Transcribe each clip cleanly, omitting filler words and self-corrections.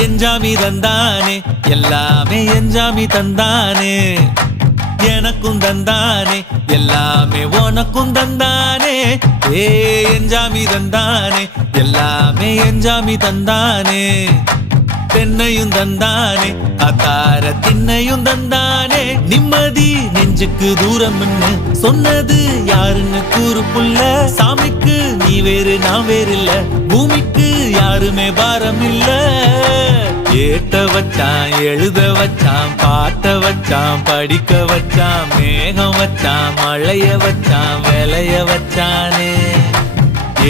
எஞ்சாமி தந்தானே எல்லாமே எஞ்சாமி தந்தானே எனக்கும் தந்தானே எல்லாமே உனக்கும் தந்தானே ஏ எஞ்சாமி தந்தானே எல்லாமே எஞ்சாமி தந்தானே தென்னையும் தந்தானே அத்தார திண்ணையும் தந்தானே நிம்மதி நெஞ்சுக்கு தூரம்னு சொன்னது யாருன்னு கூறு புள்ள சாமிக்கு நீ வேறு நான் வேறு இல்ல பூமிக்கு யாருமே பாரம் இல்ல ஏட்ட வச்சான் எழுத வச்சான் பாட்ட வச்சான் படிக்க வச்சான் மேகம் வச்சான் மழைய வச்சான் விளைய வச்சானே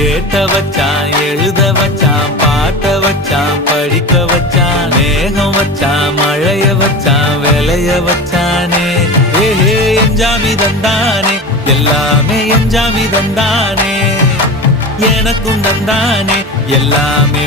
ஏட்ட வச்சான் எழுத வச்சான் பாட்ட வச்சான் படிக்க வச்சான் மேகம் வச்சான் மழைய வச்சான் விளைய வச்சானே ஏஹே எஞ்சாமி தந்தானே எல்லாமே எஞ்சாமி தந்தானே எனக்கும் தந்தானே எல்லாமே